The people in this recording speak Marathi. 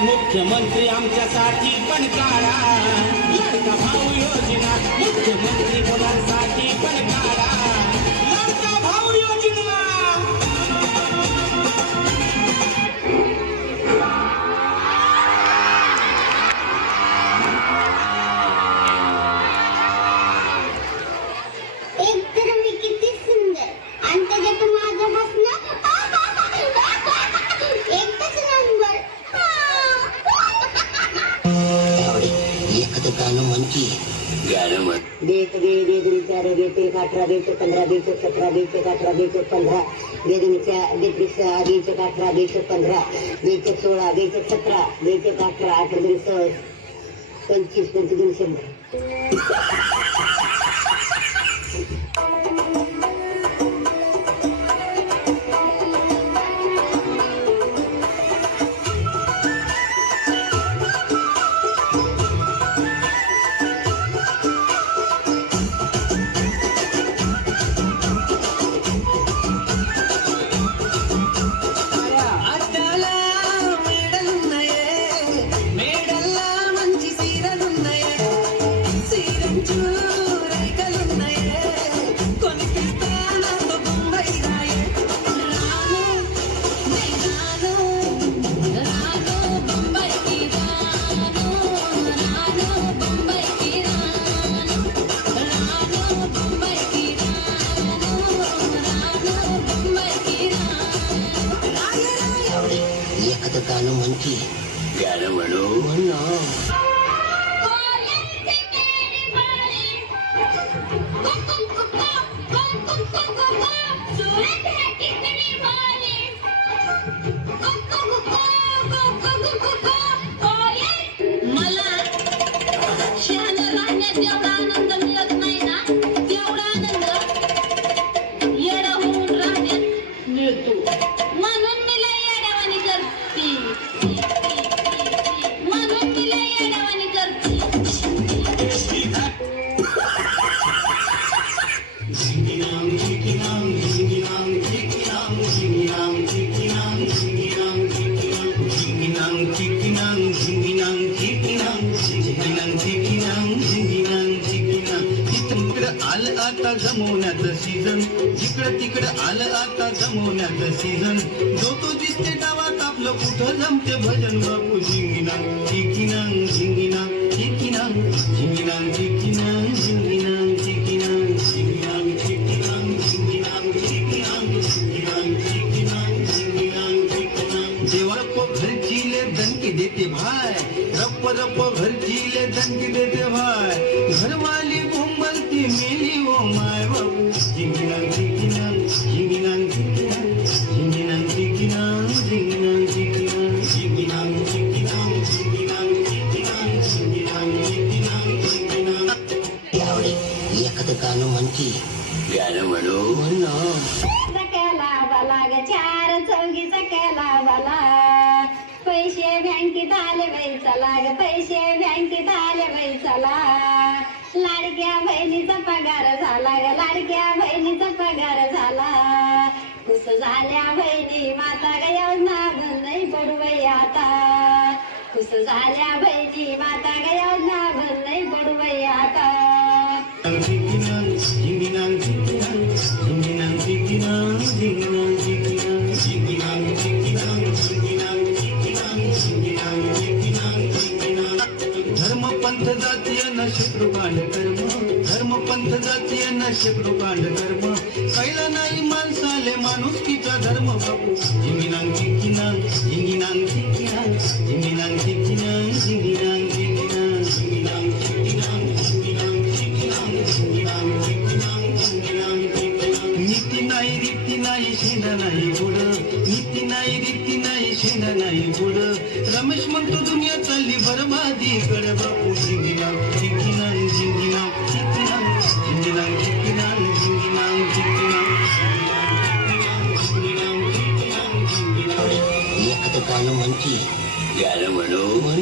मुख्यमंत्री आमच्यासाठी पण काढा लाडका भाऊ योजना, मुख्यमंत्री मुलांसाठी पण काढा लाडका भाऊ योजना। एक तर मी किती सुंदर आणि त्याच्यात माझं बसणं एकच नंबर। गाणं म्हण की गाणं म्हण। देत गे दे दुनी चार देते 18 देते 15 देते 17 देते 18 देते 15 दे दुनी चार देते 6 देते 18 देते 15 देते 16 देते 17 देते 18 8 दुनी 6 25 25 दुनी 100। गाणं म्हण की गाणं म्हणू म्हण मला शहाणा राहण्यात जेवढा आनंद मिळत नाही ना तेवढा आनंद येडा होऊन राहण्यात मिळतो। म्हणून मी लय येड्यावानी करते, म्हणून मी लय येड्यावानी करते। आलं आता जमवण्याचं सीझन, जिकडं तिकडं आलं आता जमवण्याचं सीझन। जो तो दिसते डावात आपलं कुठं जमते भजन बापू। झिंगिनांग चिकिनांग झिंगिनांग चिकिनांग झिंगिनांग चिकिनांग झिंगिनांग चिकिनांग झिंगिनांग चिकिनांग झिंगिनांग चिकिनांग झिंगिनांग चिकिनांग झिंगिनांग चिकिनांग। देवा रप्प घरची ले दणकी देते भाय, रप्प रप्प घरची ले दणकी देते भाय। घरवाली बोंबलती मेली ओ माय बाबू। झिंगिनांग चिकिनांग झिंगिनांग चिकिनांग झिंगिनांग चिकिनांग झिंगिनांग चिकिनांग झिंगिनांग चिकिनांग झिंगिनांग चिकिनांग झिंगिनांग चिकिनांग झिंगिनांग। यावडे एखादं गाणं म्हण की गाणं म्हणू म्हण चक्याला बाला ग चार चौघी चक्याला बाला, पैसे बँकेत आले बाई चला ग, पैसे बँकेत आले बाई चला। लाडक्या बहिणीचा पगार झाला ग, लाडक्या बहिणीचा पगार झाला। खुश झाल्या बहिणी माता ग योजना बंद नाही पडू बाई आता। खुश झाल्या बहिणी माता ग योजना बंद नाही पडू बाई आता। झिंगिनांग झिंगिनांग झिंगिनांग झिंगिनांग चिकिनांग झिंगिनांग चिकिनांग झिंगिनांग चिकिनांग झिंगिनांग चिकिनांग झिंगिनांग चिकिनांग झिंगिनांग। धर्म पंथ जातीय न शेकडो कांड कर्म, धर्म पंथ जातीय न शेकडो कांड कर्म। कैला नाही माणसाले माणुसकीचा धर्म बापू। झिंगिनांग चिकिनांग झिंगिनांग चिकिनांग झिंगिनांग चिकिनांग झिंगिनांग चिकिनांग झिंगिनांग चिकिनांग झिंगिनांग चिकिनांग झिंगिनांग चिकिनांग झिंगिनांग चिकिनांग। नीती नाही रीती नाही शेणा नाही पुढं, नीती नाही रीती नाही शेणा नाही पुढं। रमेश म्हणतो दुनिया चालली बरबादी कडे बापू। झिंगिनांग चिकिनांग झिंगिनांग चिकिनांग झिंगिनांग चिकिनांग झिंगिनांग चिकिनांग झिंगिनांग चिकिनांग झिंगिनांग। एखादं गाणं म्हण की गाणं म्हणू म्हण